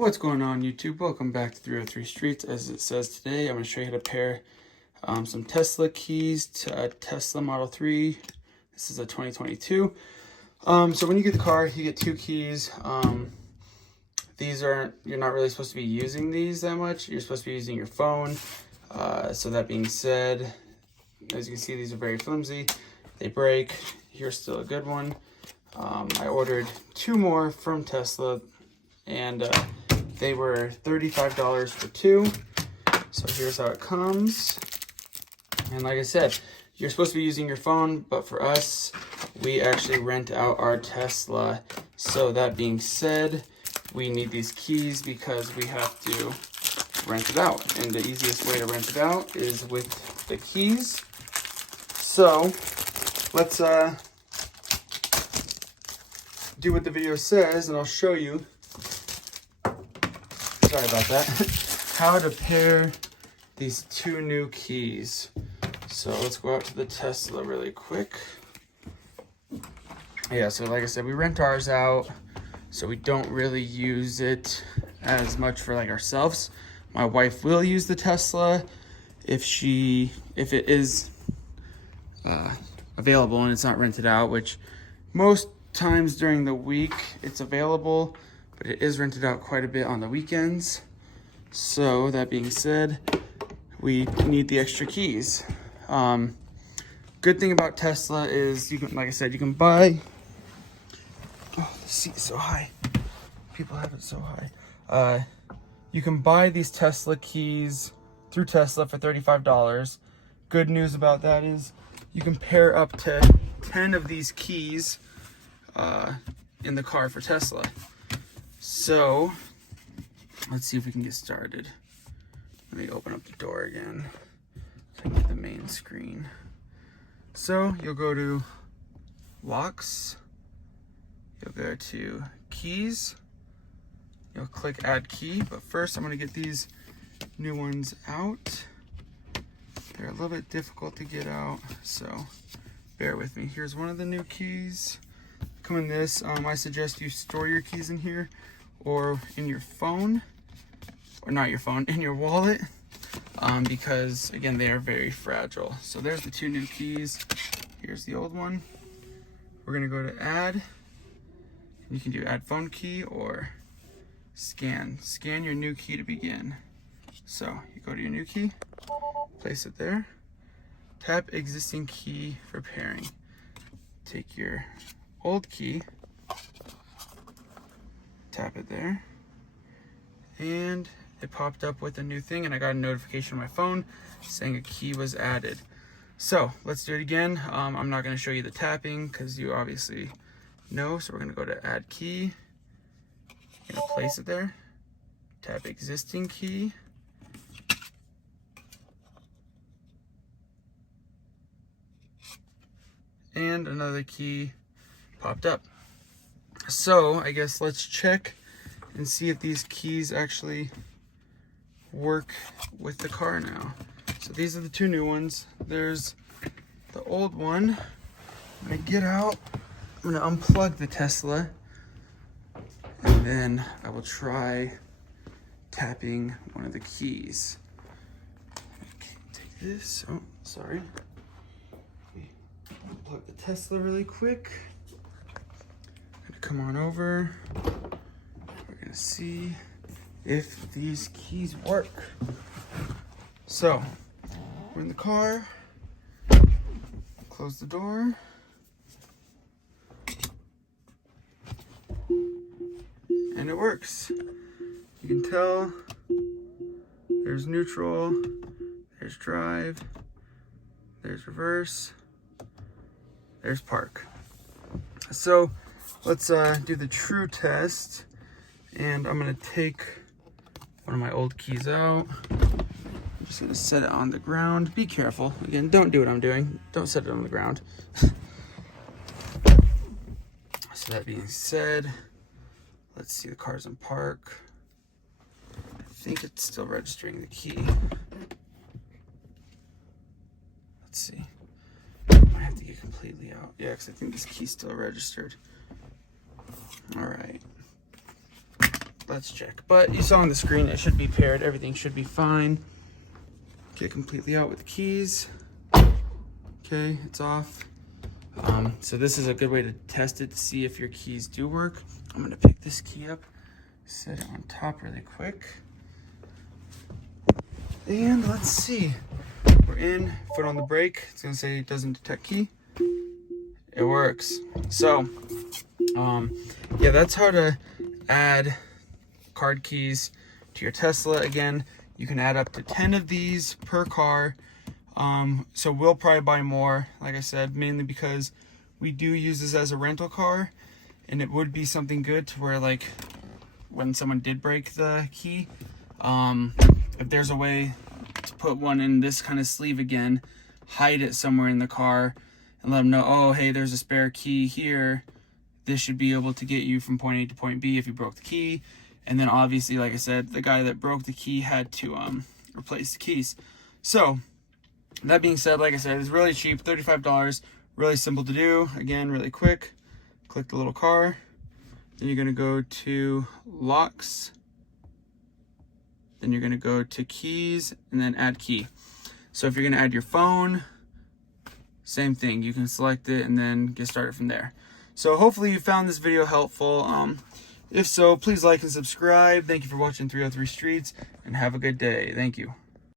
What's going on, YouTube? Welcome back to 303 Streets. As it says today, I'm going to show you how to pair some Tesla keys to a Tesla Model 3. This is a 2022. So when you get the car, you get two keys. You're not really supposed to be using these that much. You're supposed to be using your phone. So that being said, as you can see, these are very flimsy. They break. Here's still a good one. I ordered two more from Tesla, and they were $35 for two. So here's how it comes. And like I said, you're supposed to be using your phone, but for us, we actually rent out our Tesla. So that being said, we need these keys because we have to rent it out. And the easiest way to rent it out is with the keys. So let's do what the video says, and I'll show you. Sorry about that. How to pair these two new keys. So let's go out to the Tesla really quick. Yeah, so like I said, we rent ours out, so we don't really use it as much for like ourselves. My wife will use the Tesla if it is available and it's not rented out, which most times during the week it's available, but it is rented out quite a bit on the weekends. So that being said, we need the extra keys. Good thing about Tesla is you can, like I said, you can buy. Oh, the seat's so high. People have it so high. You can buy these Tesla keys through Tesla for $35. Good news about that is you can pair up to 10 of these keys in the car for Tesla. So let's see if we can get started. Let me open up the door again so I can get the main screen. So you'll go to locks, you'll go to keys, you'll click add key, but first I'm going to get these new ones out. They're a little bit difficult to get out, so bear with me. Here's one of the new keys. Come in this. I suggest you store your keys in here or in your phone, or not your phone, in your wallet, because again, they are very fragile. So there's the two new keys. Here's the old one. We're gonna go to add. You can do add phone key or scan your new key to begin. So you go to your new key, place it there, tap existing key for pairing. Take your old key, tap it there, and it popped up with a new thing, and I got a notification on my phone saying a key was added. So let's do it again. I'm not going to show you the tapping because you obviously know. So we're going to go to add key, going to place it there, tap existing key, and another key popped up. So I guess let's check and see if these keys actually work with the car now. So these are the two new ones. There's the old one. I'm gonna get out, I'm gonna unplug the Tesla, and then I will try tapping one of the keys. Okay, take this. Oh, sorry. Unplug the Tesla really quick. Come on over. We're gonna see if these keys work. So we're in the car, close the door, and it works. You can tell there's neutral, there's drive, there's reverse, there's park. So let's do the true test, and I'm gonna take one of my old keys out. I'm just gonna set it on the ground. Be careful. Again, don't do what I'm doing. Don't set it on the ground. So that being said, let's see, the car's in park. I think it's still registering the key. Let's see. I have to get completely out. Yeah, because I think this key's still registered. All right. let's check. But you saw on the screen, it should be paired. Everything should be fine. Get it completely out with the keys. Okay, it's off. So this is a good way to test it to see if your keys do work. I'm gonna pick this key up, set it on top really quick. And let's see. We're in, foot on the brake. It's gonna say it doesn't detect key. It works. So, yeah, that's how to add card keys to your Tesla. Again, you can add up to 10 of these per car. So we'll probably buy more, like I said, mainly because we do use this as a rental car, and it would be something good to where, like, when someone did break the key, if there's a way to put one in this kind of sleeve again, hide it somewhere in the car, and let them know, oh, hey, there's a spare key here. This should be able to get you from point A to point B if you broke the key. And then obviously, like I said, the guy that broke the key had to replace the keys. So that being said, like I said, it's really cheap, $35, really simple to do. Again, really quick. Click the little car. Then you're gonna go to locks. Then you're gonna go to keys and then add key. So if you're gonna add your phone, same thing. You can select it and then get started from there. So hopefully you found this video helpful. If so, please like and subscribe. Thank you for watching 303 Streets, and have a good day. Thank you.